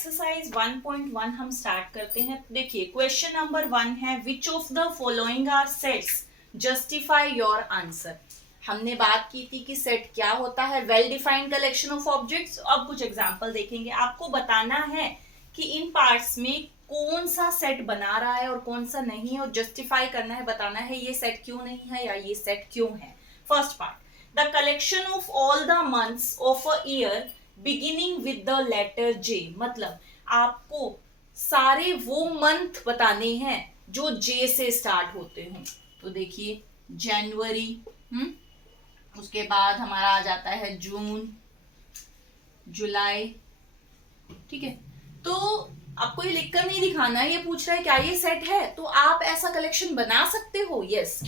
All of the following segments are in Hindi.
एक्सरसाइज 1.1 हम स्टार्ट करते हैं। देखिए क्वेश्चन नंबर 1 है, which of the following are sets, justify your answer. हमने बात की थी कि सेट क्या होता है, well defined collection of objects. अब कुछ एग्जांपल देखेंगे, आपको बताना है कि इन पार्ट्स में कौन सा सेट बना रहा है और कौन सा नहीं है, और जस्टिफाई करना है, बताना है ये सेट क्यों नहीं है या ये सेट क्यों है। First part, the collection of all the months of a year beginning with the letter J. मतलब आपको सारे वो मंथ बताने हैं जो जे से स्टार्ट होते हों। तो देखिए जनवरी, उसके बाद हमारा आ जाता है जून, जुलाई, ठीक है। तो आपको ये लिखकर नहीं दिखाना है, ये पूछ रहा है क्या ये सेट है, तो आप ऐसा कलेक्शन बना सकते हो। यस,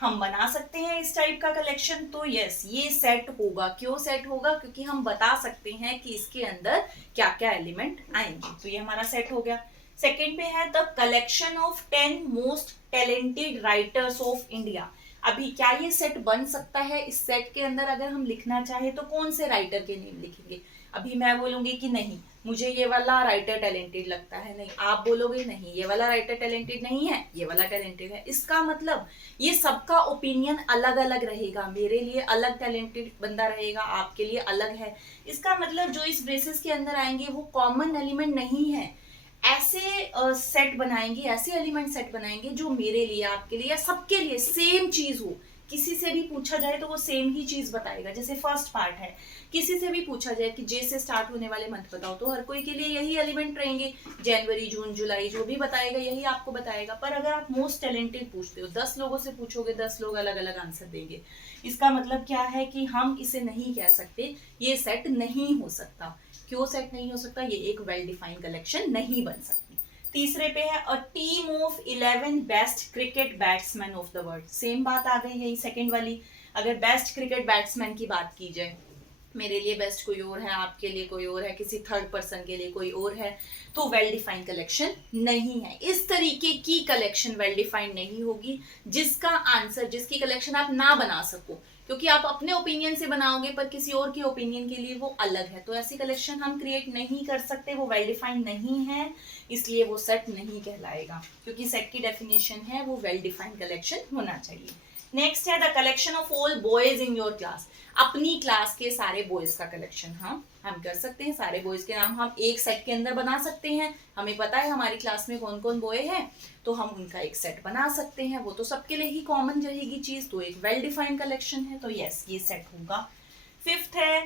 हम बना सकते हैं इस टाइप का कलेक्शन। तो यस, ये सेट होगा। क्यों सेट होगा? क्योंकि हम बता सकते हैं कि इसके अंदर क्या क्या एलिमेंट आएंगे। तो ये हमारा सेट हो गया। सेकेंड पे है the collection of 10 most talented writers of India. अभी क्या ये सेट बन सकता है? इस सेट के अंदर अगर हम लिखना चाहे तो कौन से राइटर के नेम लिखेंगे? अभी मैं बोलूंगी कि नहीं, मुझे ये वाला राइटर टैलेंटेड लगता है, नहीं आप बोलोगे नहीं ये वाला राइटर टैलेंटेड नहीं है, ये वाला टैलेंटेड है। इसका मतलब ये सबका ओपिनियन अलग अलग रहेगा। मेरे लिए अलग टैलेंटेड बंदा रहेगा, आपके लिए अलग है। इसका मतलब जो इस बेसिस के अंदर आएंगे वो कॉमन एलिमेंट नहीं है। ऐसे सेट बनाएंगे, ऐसे एलिमेंट सेट बनाएंगे जो मेरे लिए, आपके लिए या सबके लिए सेम चीज हो। किसी से भी पूछा जाए तो वो सेम ही चीज बताएगा। जैसे फर्स्ट पार्ट है, किसी से भी पूछा जाए कि जे से स्टार्ट होने वाले मंथ बताओ, तो हर कोई के लिए यही एलिमेंट रहेंगे, जनवरी, जून, जुलाई, जो भी बताएगा यही आपको बताएगा। पर अगर आप मोस्ट टैलेंटेड पूछते हो, 10 लोगों से पूछोगे, 10 लोग अलग अलग आंसर देंगे। इसका मतलब क्या है कि हम इसे नहीं कह सकते, ये सेट नहीं हो सकता। क्यों सेट नहीं हो सकता? ये एक वेल डिफाइंड कलेक्शन नहीं बन सकती। तीसरे पे है a team of 11 best cricket batsman of the world. Same बात आ गई है सेकंड वाली। अगर बेस्ट क्रिकेट बैट्समैन की बात की जाए, मेरे लिए बेस्ट कोई और है, आपके लिए कोई और है, किसी थर्ड पर्सन के लिए कोई और है, तो वेल डिफाइंड कलेक्शन नहीं है। इस तरीके की कलेक्शन वेल डिफाइंड नहीं होगी जिसका आंसर, जिसकी कलेक्शन आप ना बना सको, क्योंकि आप अपने ओपिनियन से बनाओगे पर किसी और के ओपिनियन के लिए वो अलग है। तो ऐसी कलेक्शन हम क्रिएट नहीं कर सकते, वो वेल डिफाइंड नहीं है, इसलिए वो सेट नहीं कहलाएगा। क्योंकि सेट की डेफिनेशन है वो वेल डिफाइंड कलेक्शन होना चाहिए। नेक्स्ट है the collection of all boys in your class. अपनी क्लास के सारे बॉयज का कलेक्शन हम कर सकते हैं। सारे बॉयज के नाम हम एक सेट के अंदर बना सकते हैं। हमें पता है हमारी क्लास में कौन कौन बॉय है, तो हम उनका एक सेट बना सकते हैं। वो तो सबके लिए ही कॉमन रहेगी चीज, तो एक वेल डिफाइंड कलेक्शन है, तो यस ये सेट होगा। फिफ्थ है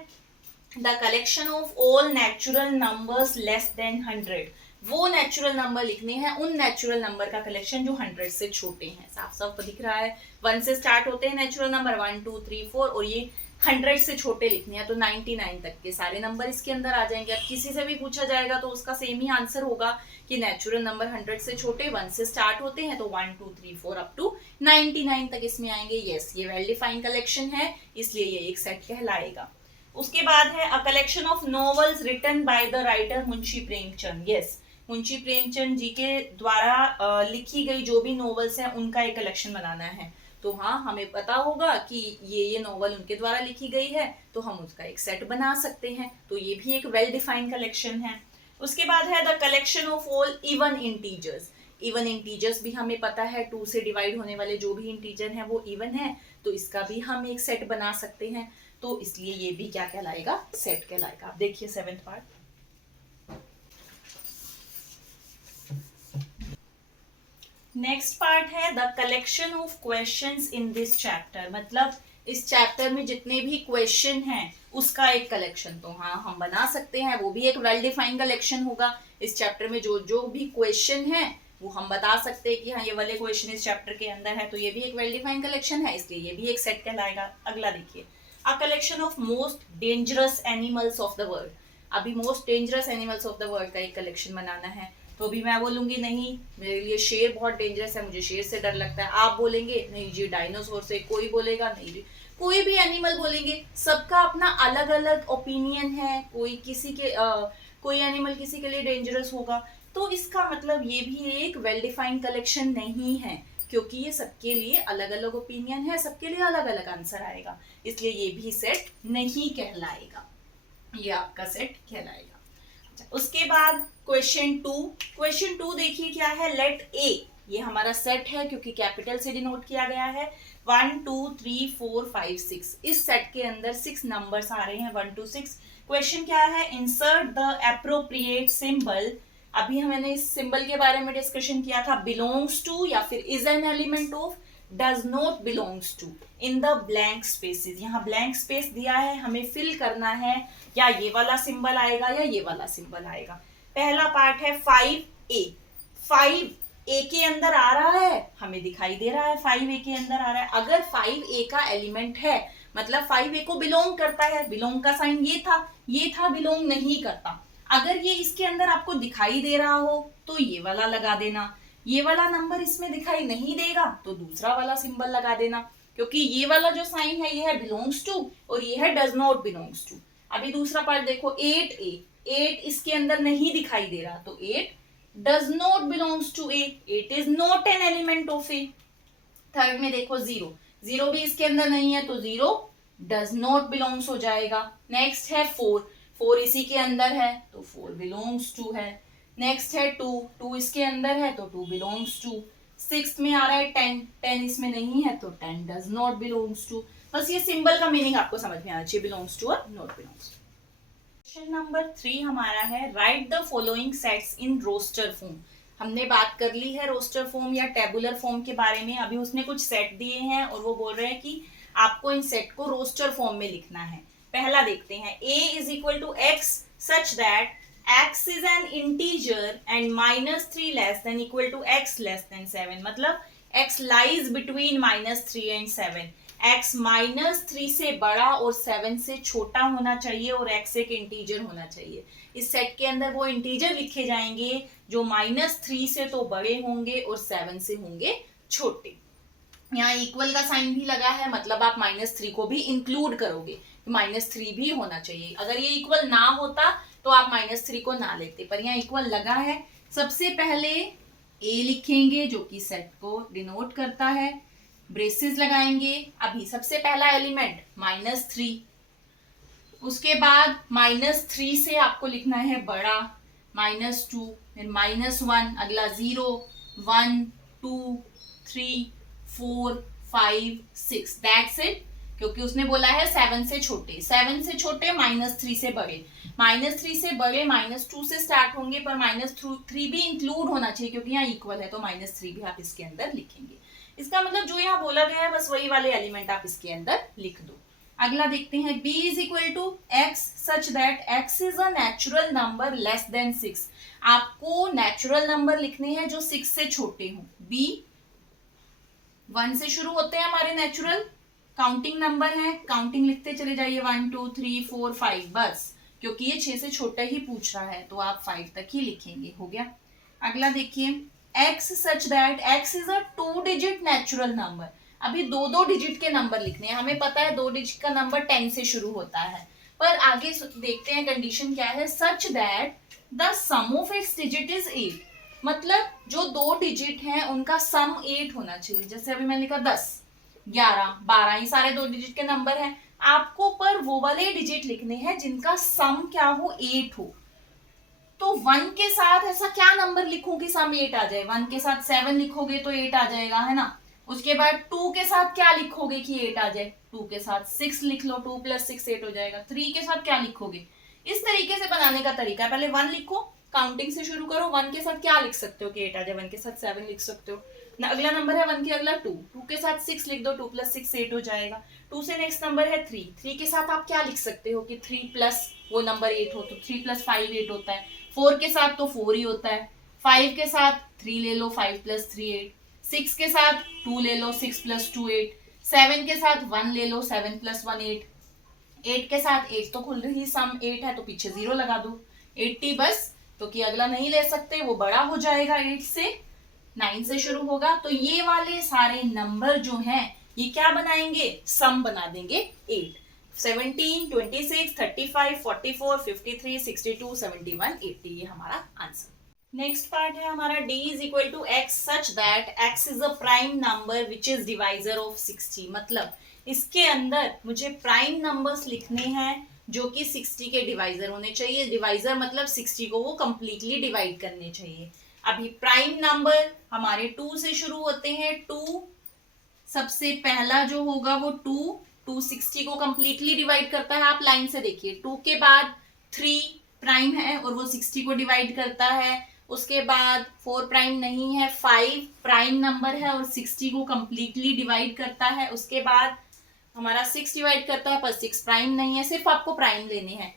the collection of all natural numbers less than 100। वो नेचुरल नंबर लिखने हैं, उन नेचुरल नंबर का कलेक्शन जो 100 से छोटे हैं। साफ साफ दिख रहा है, 1 से स्टार्ट होते हैं नेचुरल नंबर, 1 2 3 4, और ये 100 से छोटे लिखने हैं, तो 99 तक के सारे नंबर इसके अंदर आ जाएंगे। अब किसी से भी पूछा जाएगा तो उसका सेम ही आंसर होगा कि नेचुरल नंबर 100 से छोटे 1 से स्टार्ट होते हैं, तो 1 2 3 4 अप टू 99 तक इसमें आएंगे। यस, ये वेल डिफाइंड कलेक्शन है, इसलिए ये एक सेट कहलाएगा। उसके बाद है a collection of novels written by the writer Munshi Premchand. Yes, Munshi Premchand ji के द्वारा लिखी गई जो भी नॉवेल्स हैं उनका एक कलेक्शन बनाना है। तो हाँ, हमें पता होगा कि ये नॉवल उनके द्वारा लिखी गई है, तो हम उसका एक सेट बना सकते हैं। तो ये भी एक वेल डिफाइंड कलेक्शन है। उसके बाद है the collection of all even integers. Even integers भी हमें पता है, 2 से डिवाइड होने वाले जो भी इंटीजर हैं वो इवन है, तो इसका भी हम एक सेट बना सकते हैं। तो इसलिए ये भी क्या कहलाएगा? सेट कहलाएगा। आप देखिए 7th पार्ट। नेक्स्ट पार्ट है the collection of questions in this chapter. मतलब इस चैप्टर में जितने भी क्वेश्चन हैं उसका एक कलेक्शन तो हाँ हम बना सकते हैं, वो भी एक वेल डिफाइंड कलेक्शन होगा। इस चैप्टर में जो जो भी क्वेश्चन है वो हम बता सकते हैं कि हाँ ये वाले क्वेश्चन इस चैप्टर के अंदर है, तो ये भी एक वेल डिफाइंड कलेक्शन है, इसलिए ये भी एक सेट कहलाएगा। अगला देखिए, a collection of most dangerous animals of the world. अभी most dangerous animals of the world का एक कलेक्शन बनाना है, तो भी मैं बोलूंगी नहीं मेरे लिए शेर बहुत डेंजरस है, मुझे शेर से डर लगता है। आप बोलेंगे नहीं जी डायनासोर से, कोई बोलेगा नहीं जी, कोई भी एनिमल बोलेंगे, सबका अपना अलग अलग ओपिनियन है। कोई किसी के कोई एनिमल किसी के लिए डेंजरस होगा, तो इसका मतलब ये भी एक वेल डिफाइंड कलेक्शन नहीं है, क्योंकि ये सबके लिए अलग अलग ओपिनियन है, सबके लिए अलग अलग आंसर आएगा, इसलिए ये भी सेट नहीं कहलाएगा, ये आपका सेट कहलाएगा। उसके बाद क्वेश्चन टू देखिए क्या है, लेट ए, ये हमारा सेट है क्योंकि कैपिटल से डिनोट किया गया है, 1 2 3 4 5 6, इस सेट के अंदर 6 नंबर्स आ रहे हैं 1 to 6। क्वेश्चन क्या है, इंसर्ट द एप्रोप्रिएट सिंबल, अभी हमने इस सिंबल के बारे में डिस्कशन किया था, बिलोंग्स टू या फिर is an element of, does not belongs to, in the blank spaces, यहाँ ब्लैंक स्पेस दिया है, हमें फिल करना है, या ये वाला सिंबल आएगा या ये वाला सिंबल आएगा। पहला पार्ट है 5A, 5A के अंदर आ रहा है, हमें दिखाई दे रहा है 5A के अंदर आ रहा है, अगर 5A का एलिमेंट है मतलब 5A को बिलोंग करता है, बिलोंग का साइन ये था बिलोंग नहीं करता। अगर ये इसके अंदर आपको दिखाई दे रहा हो तो ये वाला लगा देना, ये वाला नंबर इसमें दिखाई नहीं देगा तो दूसरा वाला सिंबल लगा देना, क्योंकि ये वाला जो साइन है ये है बिलोंग्स टू और ये है डज नॉट बिलोंग्स टू। अभी दूसरा पार्ट देखो 8A, 8 इसके अंदर नहीं दिखाई दे रहा तो 8 does not belongs to A, 8 is not an element of A। Third में देखो 0, 0 भी इसके अंदर नहीं है तो 0 डज नॉट बिलोंग्स हो जाएगा। नेक्स्ट है 4, 4 इसी के अंदर है तो 4 बिलोंग्स टू है। नेक्स्ट है 2, 2 इसके अंदर है तो 2 बिलोंग्स टू। सिक्स्थ में आ रहा है 10, 10 इसमें नहीं है तो 10 डज नॉट बिलोंग्स टू। बस ये सिंबल का मीनिंग आपको समझ में आना चाहिए, बिलोंग्स टू और not belongs to. Question number 3 हमारा है, write the following sets in roster form. हमने बात कर ली है रोस्टर फॉर्म या टेबुलर फॉर्म के बारे में, अभी उसने कुछ सेट दिए हैं और वो बोल रहे हैं कि आपको इन सेट को रोस्टर फॉर्म में लिखना है। पहला देखते हैं, a is equal to X such that x is an integer and -3 less than equal to x less than 7, मतलब x lies between -3 and 7, x -3 से बड़ा और 7 से छोटा होना चाहिए और x एक इंटीजर होना चाहिए। इस सेट के अंदर वो इंटीजर लिखे जाएंगे जो -3 से तो बड़े होंगे और 7 से होंगे छोटे। यहाँ इक्वल का साइन भी लगा है, मतलब आप -3 को भी इंक्लूड करोगे, -3 भी होना चाहिए। अगर ये इक्वल ना होता तो आप -3 को ना लेते, पर यहाँ इक्वल लगा है। सबसे पहले a लिखेंगे जो कि सेट को डिनोट करता है, ब्रेसेस लगाएंगे। अभी सबसे पहला एलिमेंट -3, उसके बाद -3 से आपको लिखना है बड़ा, -2, फिर -1, अगला 0, 1 2 3 4 5 6, दैट्स इट। क्योंकि उसने बोला है 7 से छोटे, 7 से छोटे -3 से बड़े, -3 से बड़े -2 से स्टार्ट होंगे, पर -3 भी इंक्लूड होना चाहिए क्योंकि यहाँ इक्वल है तो -3 भी आप इसके अंदर लिखेंगे। इसका मतलब जो यहाँ बोला गया है बस वही वाले एलिमेंट आप इसके अंदर लिख दो। अगला देखते हैं, b is equal to X such that x is a natural number less than 6। आपको नेचुरल नंबर लिखने हैं जो 6 से छोटे हों। b 1 से शुरू होते हैं हमारे नेचुरल काउंटिंग नंबर है, काउंटिंग लिखते चले जाइए 1 2 3 4 5, बस क्योंकि ये 6 से छोटा ही पूछ रहा है तो आप 5 तक ही लिखेंगे, हो गया। अगला देखिए, x such that x is a 2 digit natural number. अभी 2 डिजिट के नंबर लिखने हैं, हमें पता है 2 डिजिट का नंबर 10 से शुरू होता है, पर आगे देखते हैं कंडीशन क्या है, such that the sum of its digit is 8, मतलब जो 2 डिजिट हैं उनका सम 8 होना चाहिए। जैसे अभी मैंने लिखा 10 11 12, ये सारे 2 डिजिट के नंबर हैं, आपको पर वो वाले डिजिट लिखने हैं जिनका सम क्या हो, 8 हो। तो 1 के साथ ऐसा क्या नंबर लिखो कि सम 8 आ जाए, 1 के साथ 7 लिखोगे तो 8 आ जाएगा, है ना। उसके बाद 2 के साथ क्या लिखोगे कि 8 आ जाए, 2 के साथ 6 लिख लो, 2 + 6 8 हो जाएगा। 3 के साथ क्या लिखोगे, इस तरीके से बनाने का तरीका, पहले 1 लिखो, काउंटिंग से शुरू करो, 1 के साथ क्या लिख सकते हो कि 8 आ जाए, 1 के साथ 7 लिख सकते हो ना। अगला नंबर है 1 के अगला 2, 2 के साथ 6 लिख दो, 2 + 6 8 हो जाएगा। 2 से नेक्स्ट नंबर है 3, 3 के साथ आप क्या लिख सकते हो कि 3 प्लस वो नंबर 8 हो तो 3 + 5 8 होता है। 4 के साथ तो 4 ही होता है, 5 के साथ 3 ले लो, 5 + 3 8, 6 के साथ 2 ले लो, 6 + 2 8, 7 के साथ 1 ले लो, 7 + 1 8, 8 के साथ 8 तो खुल रही सम 8 है तो पीछे 0 लगा दो, 80 बस, तो कि अगला नहीं ले सकते, वो बड़ा हो जाएगा 8 से, 9 से शुरू होगा। तो ये वाले सारे नंबर जो हैं ये क्या बनाएंगे, सम बना देंगे 8, 17 26 35 44 53 62 71 80, ये हमारा आंसर। नेक्स्ट पार्ट है हमारा, d is equal to X such that x is a prime number which is divisor of 60, मतलब इसके अंदर मुझे प्राइम नंबर्स लिखने हैं जो कि 60 के डिवाइजर होने चाहिए। डिवाइजर मतलब 60 को वो कंप्लीटली डिवाइड करने चाहिए। अभी प्राइम नंबर हमारे 2 से शुरू होते हैं। 2 सबसे पहला जो होगा वो 2 60 को कंप्लीटली डिवाइड करता है। आप लाइन से देखिए, 2 के बाद 3 प्राइम है और वो 60 को डिवाइड करता है। उसके बाद 4 प्राइम नहीं है, 5 प्राइम नंबर है और 60 को कंप्लीटली डिवाइड करता है। उसके बाद हमारा 6 डिवाइड करता है पर 6 प्राइम नहीं है, सिर्फ आपको प्राइम लेने हैं।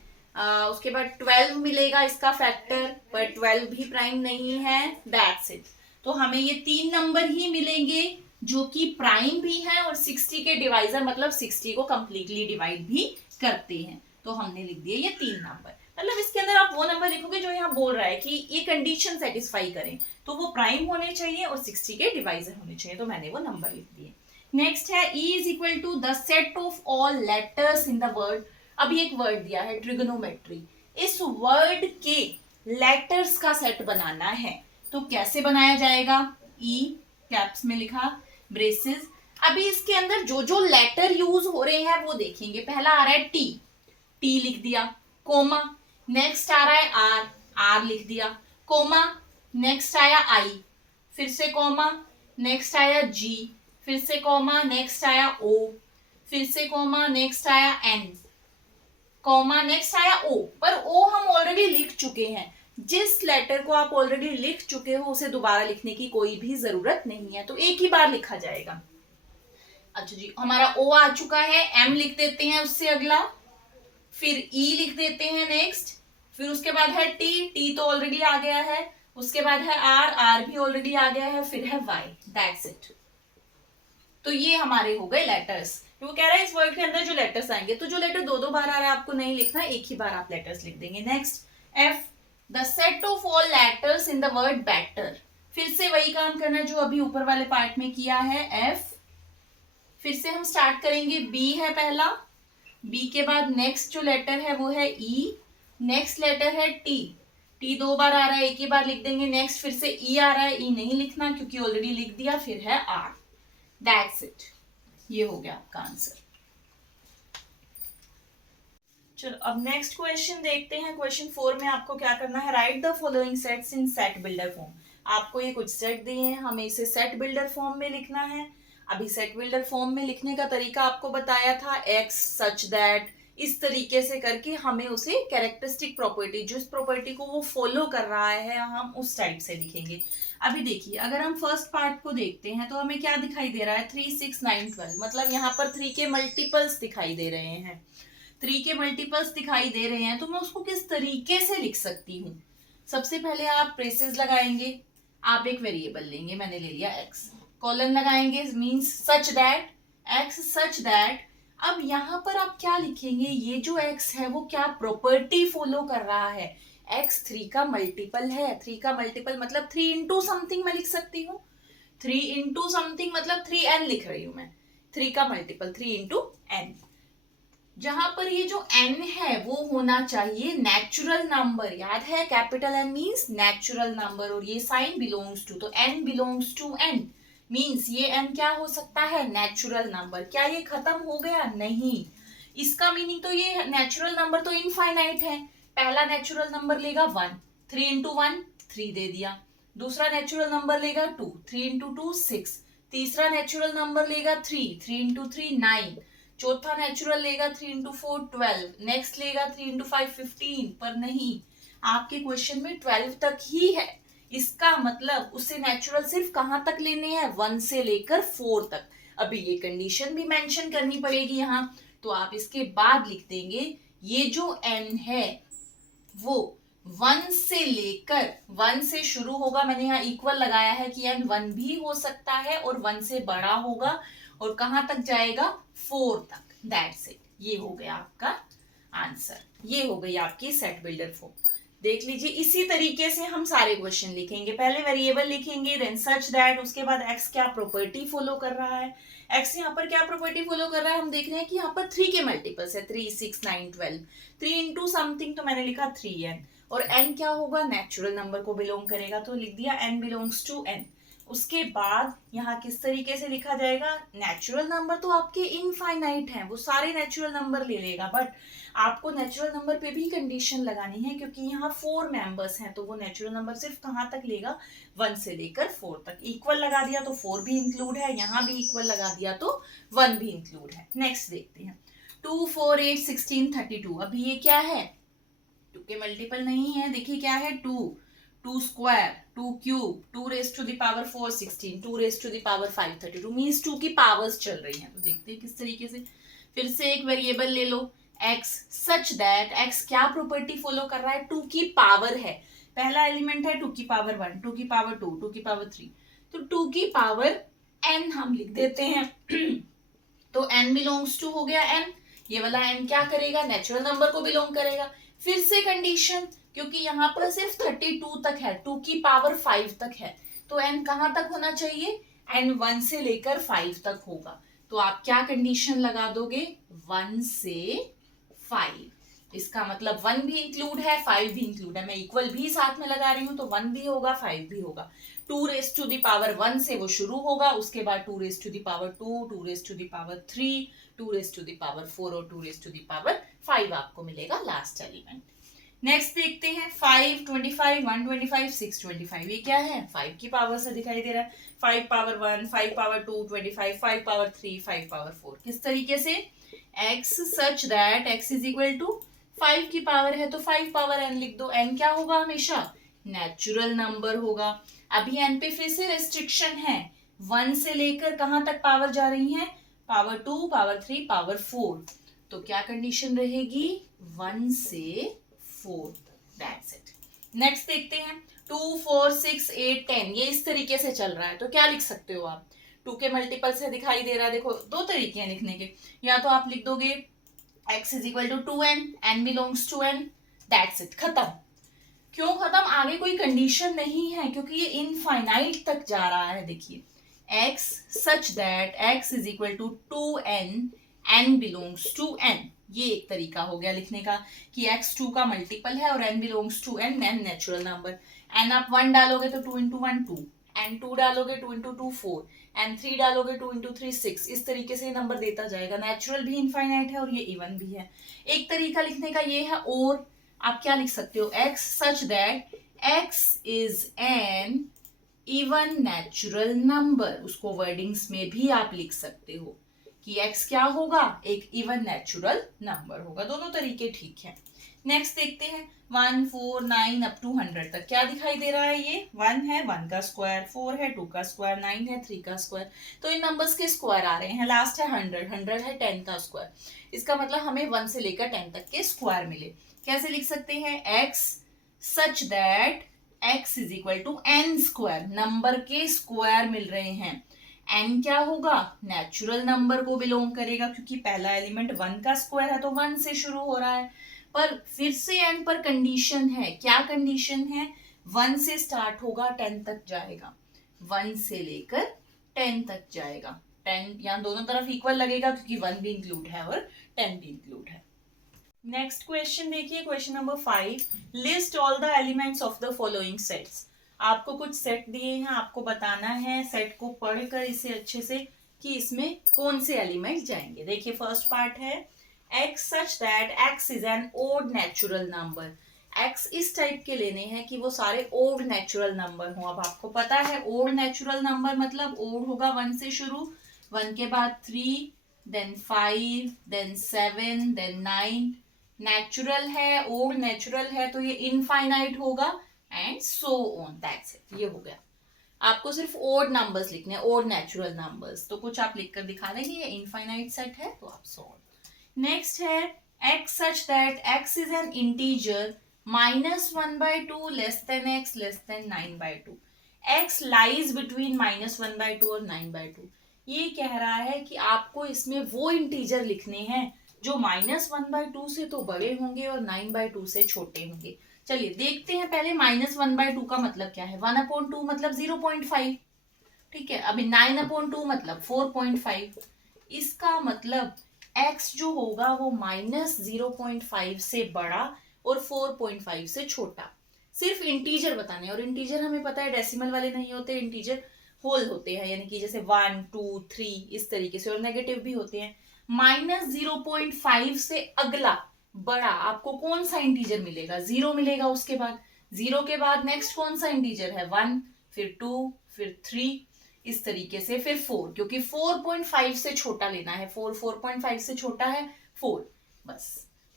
उसके बाद 12 मिलेगा इसका फैक्टर, पर 12 भी प्राइम नहीं है। That's it. तो हमें ये 3 नंबर ही मिलेंगे जो कि प्राइम भी है और 60 के डिवाइजर मतलब 60 को कंप्लीटली डिवाइड भी करते हैं। तो हमने लिख दिया ये 3 नंबर। मतलब इसके अंदर आप वो नंबर लिखोगे जो यहाँ बोल रहा है कि ये कंडीशन सेटिस्फाई करें, तो वो प्राइम होने चाहिए और 60 के डिवाइजर होने चाहिए। तो मैंने वो नंबर लिख दिए। नेक्स्ट है E is equal to the set of all letters in the word. अभी एक वर्ड दिया है ट्रिगोनोमेट्री, इस वर्ड के लेटर्स का सेट बनाना है। तो कैसे बनाया जाएगा? E कैप्स में लिखा, ब्रेसेस। अभी इसके अंदर जो जो लेटर यूज हो रहे हैं वो देखेंगे। पहला आ रहा है टी, टी लिख दिया, कोमा। नेक्स्ट आ रहा है आर, आर लिख दिया, कोमा। नेक्स्ट आया आई, फिर से कोमा। नेक्स्ट आया जी, फिर से कोमा। नेक्स्ट आया ओ, फिर से कोमा। नेक्स्ट आया एन, कोमा। नेक्स्ट आया ओ, पर ओ हम ऑलरेडी लिख चुके हैं। जिस लेटर को आप ऑलरेडी लिख चुके हो उसे दोबारा लिखने की कोई भी जरूरत नहीं है, तो एक ही बार लिखा जाएगा। अच्छा जी, हमारा ओ आ चुका है, एम लिख देते हैं उससे अगला, फिर ई लिख देते हैं नेक्स्ट, फिर उसके बाद है टी, टी तो ऑलरेडी आ गया है। उसके बाद है आर, आर भी ऑलरेडी आ गया है। फिर है वाई। That's it. तो ये हमारे हो गए लेटर्स। वो कह रहा है इस वर्ड के अंदर जो लेटर्स आएंगे, तो जो लेटर दो दो बार आ रहा है आपको नहीं लिखना, एक ही बार आप लेटर्स लिख देंगे। Next F, the set of all letters in the word better. फिर से वही काम करना जो अभी ऊपर वाले पार्ट में किया है। एफ, फिर से हम स्टार्ट करेंगे, बी है पहला, बी के बाद नेक्स्ट जो लेटर है वो है ई, नेक्स्ट लेटर है टी, टी दो बार आ रहा है, एक ही बार लिख देंगे। नेक्स्ट फिर से ई आ रहा है, ई नहीं लिखना क्योंकि ऑलरेडी लिख दिया। फिर है आर। That's it. ये हो गया आपका आंसर। चलो अब नेक्स्ट क्वेश्चन देखते हैं। क्वेश्चन 4 में आपको क्या करना है? Write the following sets in set builder form. आपको ये कुछ सेट दिए हैं, हमें इसे सेट बिल्डर फॉर्म में लिखना है। अभी सेट बिल्डर फॉर्म में लिखने का तरीका आपको बताया था, एक्स सच दैट, इस तरीके से करके हमें उसे कैरेक्टरिस्टिक प्रॉपर्टी, जिस प्रॉपर्टी को वो फॉलो कर रहा है, हम उस टाइप से लिखेंगे। अभी देखिए, अगर हम फर्स्ट पार्ट को देखते हैं तो हमें क्या दिखाई दे रहा है? 3, 6, 9, 12। मतलब यहाँ पर 3 के मल्टीपल्स दिखाई दे रहे हैं। 3 के मल्टीपल्स दिखाई दे रहे हैं तो मैं उसको किस तरीके से लिख सकती हूँ? सबसे पहले आप ब्रेसेस लगाएंगे, आप एक वेरिएबल लेंगे, मैंने ले लिया एक्स, कॉलन लगाएंगे, means such that, x such that. अब यहाँ पर आप क्या लिखेंगे? ये जो एक्स है वो क्या प्रॉपर्टी फॉलो कर रहा है? एक्स 3 का मल्टीपल है। 3 का मल्टीपल मतलब 3 इंटू समथिंग मैं लिख सकती हूँ। 3 इंटू समथिंग मतलब 3n लिख रही हूँ मैं। 3 का मल्टीपल 3 इंटू n। जहां पर ये जो n है वो होना चाहिए नेचुरल नंबर। याद है, capital N means natural number और ये साइन बिलोंग्स टू, तो n belongs to n means ये n क्या हो सकता है? Natural number. क्या ये खत्म हो गया? नहीं। इसका मीनिंग तो ये नेचुरल नंबर तो इनफाइनाइट है। पहला नेचुरल नंबर लेगा 1, 3 इंटू 1 3 दे दिया। दूसरा नेचुरल नंबर लेगा 2, 3 इंटू 2 6। तीसरा नेचुरल नंबर लेगा 3, 3 इंटू 3 9। चौथा नेचुरल लेगा 3 इंटू 4 12। नेक्स्ट लेगा 3 इंटू 5 15। पर नहीं, आपके क्वेश्चन में 12 तक ही है। इसका मतलब उससे नेचुरल सिर्फ कहां तक लेने हैं? 1 से लेकर 4 तक। अभी ये कंडीशन भी मेंशन करनी पड़ेगी यहाँ, तो आप इसके बाद लिख देंगे ये जो n है वो 1 से लेकर, 1 से शुरू होगा, मैंने यहाँ इक्वल लगाया है कि n 1 भी हो सकता है और 1 से बड़ा होगा और कहां तक जाएगा? 4 तक। That's it. ये हो गया आपका आंसर। ये हो गई आपकी सेट बिल्डर फॉर्म। देख लीजिए, इसी तरीके से हम सारे क्वेश्चन लिखेंगे। पहले वेरिएबल लिखेंगे, देन सच दैट, उसके बाद एक्स क्या प्रॉपर्टी फॉलो कर रहा है। एक्स यहाँ पर क्या प्रॉपर्टी फॉलो कर रहा है? हम देख रहे हैं कि यहाँ पर 3 के मल्टीपल्स है, 3 6 9 12। 3 इंटू समथिंग तो मैंने लिखा 3n, और n क्या होगा? नेचुरल नंबर को बिलोंग करेगा, तो लिख दिया n बिलोंग्स टू n। उसके बाद यहाँ किस तरीके से लिखा जाएगा, नेचुरल नंबर तो आपके इनफाइनाइट हैं, वो सारे नेचुरल नंबर ले लेगा, बट आपको नेचुरल नंबर पे भी कंडीशन लगानी है, क्योंकि यहाँ 4 मेंबर्स हैं, तो वो नेचुरल नंबर सिर्फ कहाँ तक लेगा, 1 से लेकर 4 तक। इक्वल लगा दिया तो 4 भी इंक्लूड है, यहाँ भी इक्वल लगा दिया तो 1 भी इंक्लूड है। नेक्स्ट देखते हैं 2 4 8 16 32। अभी ये क्या है, 2 के मल्टीपल नहीं है, देखिए क्या है, 2 square, 2 cube, 2 raise to the power 4 16, 2 raise to the power 5 32, means 2 की पावर्स चल रही हैं। तो देखते हैं किस तरीके से। फिर से एक वेरिएबल ले लो x, सच दैट x क्या प्रॉपर्टी फॉलो कर रहा है, 2 की पावर है, पहला एलिमेंट है 2 की पावर 1, 2 की पावर 2, 2 की पावर 3, तो 2 की पावर n हम लिख देते हैं। तो n बिलोंग्स टू हो गया n, ये वाला n क्या करेगा, नेचुरल नंबर को बिलोंग करेगा। फिर से कंडीशन, क्योंकि यहाँ पर सिर्फ 32 तक है, 2 की पावर 5 तक है, तो n कहाँ तक होना चाहिए, n 1 से लेकर 5 तक होगा। तो आप क्या कंडीशन लगा दोगे, 1 से 5, इसका मतलब 1 भी इंक्लूड है, 5 भी इंक्लूड है, मैं इक्वल भी साथ में लगा रही हूँ, तो 1 भी होगा 5 भी होगा। 2 रेज टू द पावर 1 से वो शुरू होगा, उसके बाद 2 raise to the power 2, 2 raise to the power 3, 2 raise to the power 4 और 2 रेज टू द पावर 5 आपको मिलेगा लास्ट एलिमेंट। नेक्स्ट देखते हैं 5 25 125 625। ये क्या है, 5 की पावर से दिखाई दे रहा है, 5 पावर 1, 5 पावर 2 25, 5 पावर 3, 5 पावर 4। किस तरीके से, x such that x is equal to 5 की पावर है तो 5 पावर n लिख दो। n क्या होगा, हमेशा नेचुरल नंबर होगा। अभी n पे फिर से रेस्ट्रिक्शन है, 1 से लेकर कहां तक पावर जा रही है, पावर 2, पावर 3, पावर 4, तो क्या कंडीशन रहेगी, 1 से 4, दैट्स इट। नेक्स्ट देखते हैं 2 4 6 8 10। ये इस तरीके से चल रहा है, तो क्या लिख सकते हो आप, 2 के मल्टीपल से दिखाई दे रहा है, देखो दो तरीके हैं लिखने के, या तो आप लिख दोगे x is equal to 2n, n belongs to n, that's it, खत्म। क्यों खत्म, आगे कोई कंडीशन नहीं है, क्योंकि ये इनफाइनाइट तक जा रहा है। देखिए x such that x is equal to 2n, n belongs to n, ये एक तरीका हो गया लिखने का कि x 2 का मल्टीपल है और n belongs to n, n natural number. n आप 1 डालोगे तो 2 इंटू 1 2, n 2 डालोगे 2 इंटू 2 4, n 3 डालोगे 2 इंटू 3 6, इस तरीके से नंबर देता जाएगा। नेचुरल भी इनफाइनाइट है और ये इवन भी है। एक तरीका लिखने का ये है, और आप क्या लिख सकते हो, x such that x is N even natural number, उसको वर्डिंग्स में भी आप लिख सकते हो कि x क्या होगा, एक इवन नेचुरल नंबर होगा। दोनों तरीके ठीक है। नेक्स्ट देखते हैं 1 4 9 अप टू 100 तक। क्या दिखाई दे रहा है, ये 1 है 1 का स्क्वायर, 4 है 2 का स्क्वायर, 9 है 3 का स्क्वायर, तो इन नंबर्स के स्क्वायर आ रहे हैं। लास्ट है 100, 100 है 10 का स्क्वायर, इसका मतलब हमें 1 से लेकर 10 तक के स्क्वायर मिले। कैसे लिख सकते हैं, x such that x is equal to n square, number के स्क्वायर मिल रहे हैं। n क्या होगा, नेचुरल नंबर को बिलोंग करेगा, क्योंकि पहला एलिमेंट 1 का स्क्वायर है तो 1 से शुरू हो रहा है। पर फिर से n पर कंडीशन है, क्या कंडीशन है, 1 से स्टार्ट होगा 10 तक जाएगा, 1 से लेकर 10 तक जाएगा। 10 यहाँ दोनों तरफ इक्वल लगेगा, क्योंकि 1 भी इंक्लूड है और 10 भी इंक्लूड है। नेक्स्ट क्वेश्चन देखिए, question number 5, list all the elements of the following sets. आपको कुछ सेट दिए हैं, आपको बताना है सेट को पढ़कर इसे अच्छे से कि इसमें कौन से एलिमेंट जाएंगे। देखिए फर्स्ट पार्ट है x such that x is an odd natural number. x इस टाइप के लेने हैं कि वो सारे ओड नेचुरल नंबर हो। अब आपको पता है ओड नेचुरल नंबर मतलब ओड होगा 1 से शुरू, 1 के बाद 3, देन 5, देन 7, देन 9। नेचुरल है, ओड नेचुरल है, तो ये इनफाइनाइट होगा and so on, that's it. ये हो गया। आपको सिर्फ ओड नंबर्स लिखने हैं, ओड नेचुरल नंबर्स, तो कुछ आप लिखकर दिखा देंगे, ये इनफाइनाइट सेट है तो आप सॉल्व। नेक्स्ट है x such that x is an integer -1/2 less than x less than 9/2। x lies between -1/2 और 9/2। ये कह रहा है कि आपको इसमें वो इंटीजर लिखने हैं जो -1/2 से तो बड़े होंगे और 9/2 से छोटे होंगे। चलिए देखते हैं पहले -1/2 का मतलब क्या है। 1/2 मतलब 0.5, ठीक है। अभी 9/2 मतलब 4.5। इसका मतलब x जो होगा वो -0.5 से बड़ा और 4.5 से छोटा। सिर्फ इंटीजर बताने, और इंटीजर हमें पता है डेसिमल वाले नहीं होते, इंटीजर होल होते हैं, यानी कि जैसे 1 2 3 इस तरीके से, और नेगेटिव भी होते हैं। -0.5 से अगला बड़ा आपको कौन सा इंटीजर मिलेगा? 0 मिलेगा। उसके बाद 0 के बाद नेक्स्ट कौन सा इंटीजर है? 1, फिर 2, फिर 3, इस तरीके से, फिर 4, क्योंकि 4.5 से छोटा लेना है। 4.5 से छोटा है 4, बस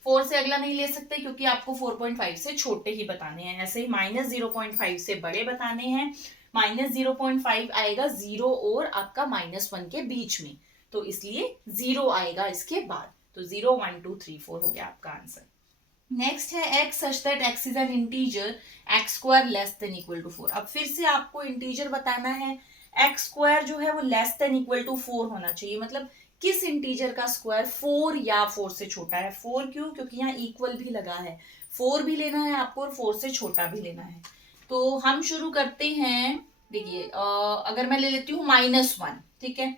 4 से अगला नहीं ले सकते, क्योंकि आपको 4.5 से छोटे ही बताने हैं। ऐसे ही -0.5 से बड़े बताने हैं। -0.5 आएगा 0 और आपका -1 के बीच में, तो इसलिए 0 आएगा इसके बाद। तो 0 1 2 3 4 हो गया आपका आंसर। नेक्स्ट है x such that x is an integer x square less than equal to 4। अब फिर से आपको इंटीजर बताना है। x स्क्वायर जो है वो लेस देन इक्वल टू 4 होना चाहिए, मतलब किस इंटीजर का स्क्वायर 4 या 4 से छोटा है। 4 क्यों? क्योंकि यहाँ इक्वल भी लगा है, 4 भी लेना है आपको और 4 से छोटा भी लेना है। तो हम शुरू करते हैं। देखिए अगर मैं ले लेती हूँ -1, ठीक है।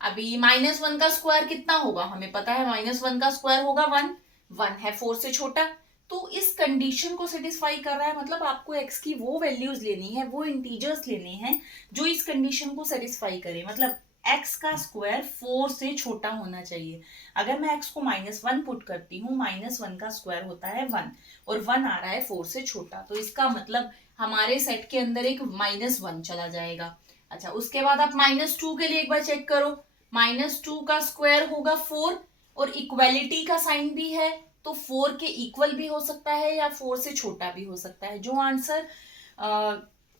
अभी -1 का स्क्वायर कितना होगा? हमें पता है -1 का स्क्वायर होगा 1। 1 है 4 से छोटा, तो इस कंडीशन को सेटिस्फाई कर रहा है। मतलब आपको x की वो वैल्यूज लेनी है, वो इंटीजर्स लेने हैं जो इस कंडीशन को सेटिस्फाई करे। मतलब x का स्क्वायर 4 से छोटा होना चाहिए। अगर मैं x को -1 पुट करती हूँ, -1 का स्क्वायर होता है 1 और 1 आ रहा है 4 से छोटा, तो इसका मतलब हमारे सेट के अंदर एक -1 चला जाएगा। अच्छा, उसके बाद आप -2 के लिए एक बार चेक करो। -2 का स्क्वायर होगा 4 और इक्वलिटी का साइन भी है, तो 4 के इक्वल भी हो सकता है या 4 से छोटा भी हो सकता है। जो आंसर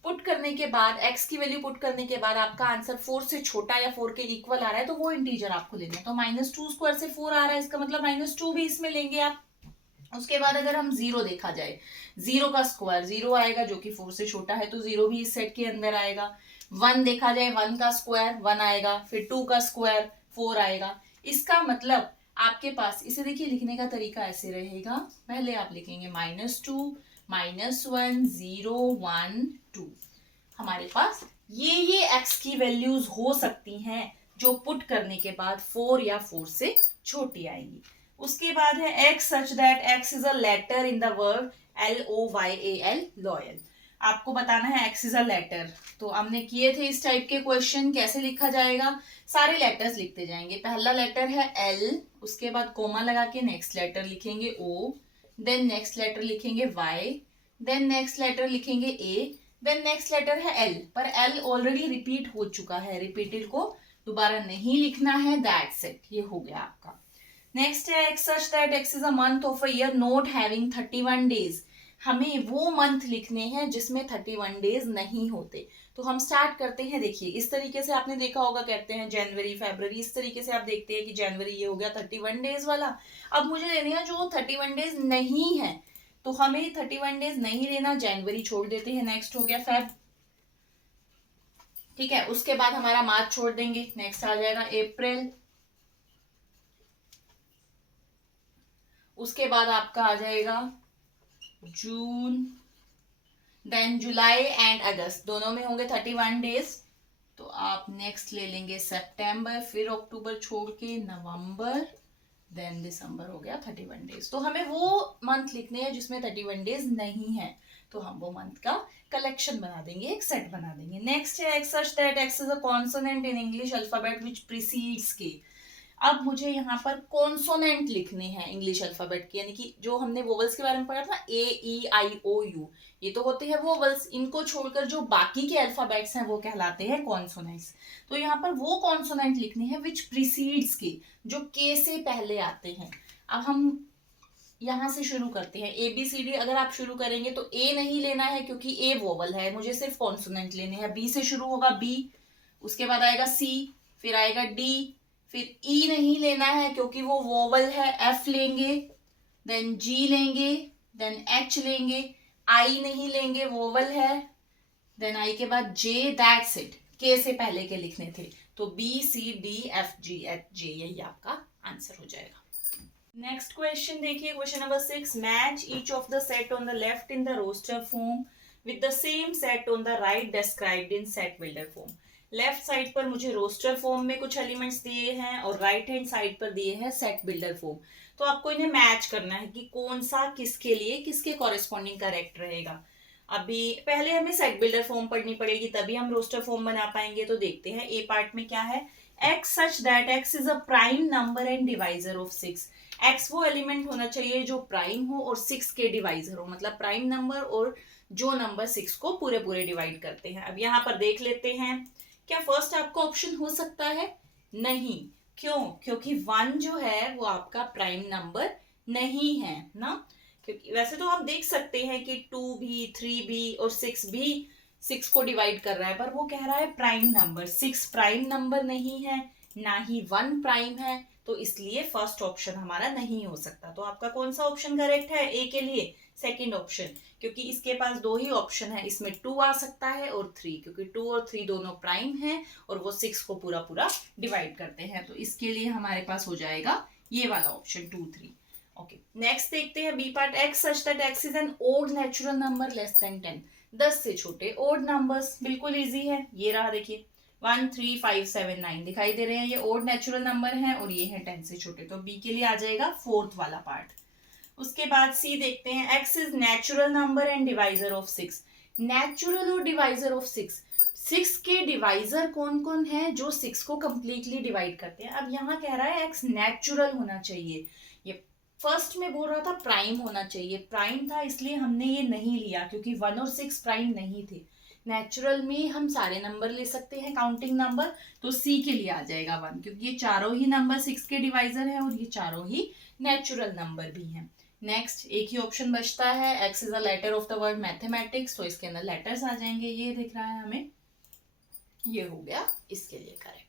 पुट करने के बाद, x की वैल्यू पुट करने के बाद आपका आंसर 4 से छोटा या 4 के इक्वल आ रहा है, तो वो इंटीजर आपको लेना है। तो -2 स्क्वायर से 4 आ रहा है, इसका मतलब -2 भी इसमें लेंगे आप। उसके बाद अगर हम 0 देखा जाए, 0 का स्क्वायर 0 आएगा, जो कि 4 से छोटा है, तो 0 भी इस सेट के अंदर आएगा। 1 देखा जाए, 1 का स्क्वायर 1 आएगा, फिर 2 का स्क्वायर 4 आएगा। इसका मतलब आपके पास, इसे देखिए लिखने का तरीका ऐसे रहेगा। पहले आप लिखेंगे -2 -1 0 1 2। हमारे पास ये x की वैल्यूज हो सकती हैं जो पुट करने के बाद 4 या 4 से छोटी आएंगी। उसके बाद है x such that x is a letter in the word LOYAL loyal. आपको बताना है x इज अ लेटर। तो हमने किए थे इस टाइप के क्वेश्चन, कैसे लिखा जाएगा? सारे लेटर्स लिखते जाएंगे। पहला लेटर है L, उसके बाद कोमा लगा के नेक्स्ट लेटर लिखेंगे O, देन नेक्स्ट लेटर लिखेंगे Y, देन नेक्स्ट लेटर लिखेंगे A, देन नेक्स्ट लेटर है L। पर L ऑलरेडी रिपीट हो चुका है, रिपीटेड को दोबारा नहीं लिखना है। दैट्स इट, ये हो गया आपका। नेक्स्ट है x such that x is a month of a year not having 31 days. हमें वो मंथ लिखने हैं जिसमें 31 डेज नहीं होते। तो हम स्टार्ट करते हैं। देखिए इस तरीके से आपने देखा होगा, कहते हैं जनवरी फरवरी, इस तरीके से आप देखते हैं कि जनवरी ये हो गया 31 डेज वाला। अब मुझे लेने हैं जो 31 डेज नहीं है, तो हमें 31 डेज नहीं लेना, जनवरी छोड़ देते हैं। नेक्स्ट हो गया फेब, ठीक है। उसके बाद हमारा मार्च छोड़ देंगे, नेक्स्ट आ जाएगा अप्रैल, उसके बाद आपका आ जाएगा जून, देन जुलाई एंड अगस्त, दोनों में होंगे 31 डेज। तो आप नेक्स्ट ले लेंगे सितंबर, फिर अक्टूबर छोड़ के नवंबर, देन दिसंबर, हो गया 31 डेज। तो हमें वो मंथ लिखने हैं जिसमें 31 डेज नहीं है, तो हम वो मंथ का कलेक्शन बना देंगे, एक सेट बना देंगे। नेक्स्ट है x such that x is a consonant in English alphabet which precedes के। अब मुझे यहाँ पर कॉन्सोनेंट लिखने हैं इंग्लिश अल्फाबेट के, यानी कि जो हमने वोवल्स के बारे में पढ़ा था A E I O U, ये तो होते हैं वोवल्स। इनको छोड़कर जो बाकी के अल्फाबेट्स हैं वो कहलाते हैं कॉन्सोनेंट्स। तो यहाँ पर वो कॉन्सोनेंट लिखने हैं विच प्रीसीड्स के, जो के से पहले आते हैं। अब हम यहाँ से शुरू करते हैं। ABCD अगर आप शुरू करेंगे तो A नहीं लेना है क्योंकि A वोवल है, मुझे सिर्फ कॉन्सोनेंट लेने हैं। B से शुरू होगा B, उसके बाद आएगा C, फिर आएगा D, फिर E नहीं लेना है क्योंकि वो वोवल है, F लेंगे, देन G लेंगे, देन H लेंगे, I नहीं लेंगे, वोवल है, देन I के बाद J, दैट्स इट। K से पहले के लिखने थे, तो B C D F G H J, यही आपका आंसर हो जाएगा। नेक्स्ट क्वेश्चन देखिए, question number 6, match each of the set on the left in the roster form with the same set on the right described in set builder form. Left side पर मुझे रोस्टर फॉर्म में कुछ एलिमेंट्स दिए हैं और राइट हैंड साइड पर दिए हैं सेट बिल्डर फॉर्म। तो आपको इन्हें मैच करना है कि कौन सा किसके लिए, किसके कॉरेस्पॉन्डिंग करेक्ट रहेगा। अभी पहले हमें सेट बिल्डर फॉर्म पढ़नी पड़ेगी, तभी हम रोस्टर फॉर्म बना पाएंगे। तो देखते हैं ए पार्ट में क्या है। x such that x is a prime number and divisor of 6। x वो एलिमेंट होना चाहिए जो प्राइम हो और 6 के डिवाइजर हो, मतलब प्राइम नंबर और जो नंबर 6 को पूरे पूरे डिवाइड करते हैं। अब यहाँ पर देख लेते हैं, क्या फर्स्ट आपका ऑप्शन हो सकता है? नहीं। क्यों? क्योंकि 1 जो है वो आपका प्राइम नंबर नहीं है ना। क्योंकि वैसे तो आप देख सकते हैं कि 2 भी, 3 भी और 6 भी 6 को डिवाइड कर रहा है, पर वो कह रहा है प्राइम नंबर। 6 प्राइम नंबर नहीं है, ना ही 1 प्राइम है, तो इसलिए फर्स्ट ऑप्शन हमारा नहीं हो सकता। तो आपका कौन सा ऑप्शन करेक्ट है ए के लिए? सेकंड ऑप्शन, क्योंकि इसके पास दो ही ऑप्शन है, इसमें 2 आ सकता है और 3, क्योंकि 2 और 3 दोनों प्राइम हैं और वो 6 को पूरा पूरा डिवाइड करते हैं। तो इसके लिए हमारे पास हो जाएगा ये वाला ऑप्शन 2, 3। ओके, नेक्स्ट देखते हैं B part. X such that x is an odd natural number less than 10। 10 से छोटे ओड नंबर्स, बिल्कुल इजी है। ये रहा देखिए 1, 3, 5, 7, 9 दिखाई दे रहे हैं, ये ओड नेचुरल नंबर हैं और ये है 10 से छोटे। तो बी के लिए आ जाएगा फोर्थ वाला पार्ट। उसके बाद सी देखते हैं। X is natural number and divisor of 6। Natural और डिवाइजर ऑफ 6, 6 के डिवाइजर कौन कौन है जो 6 को कंप्लीटली डिवाइड करते हैं। अब यहाँ कह रहा है एक्स नेचुरल होना चाहिए, ये फर्स्ट में बोल रहा था प्राइम होना चाहिए, प्राइम था इसलिए हमने ये नहीं लिया, क्योंकि 1 और 6 प्राइम नहीं थे। नेचुरल में हम सारे नंबर ले सकते हैं, काउंटिंग नंबर, तो सी के लिए आ जाएगा 1, क्योंकि ये चारों ही नंबर 6 के डिवाइजर है और ये चारों ही नेचुरल नंबर भी हैं। नेक्स्ट एक ही ऑप्शन बचता है, x is a letter of the word mathematics, तो इसके अंदर लेटर्स आ जाएंगे, ये दिख रहा है हमें, ये हो गया इसके लिए करेक्ट।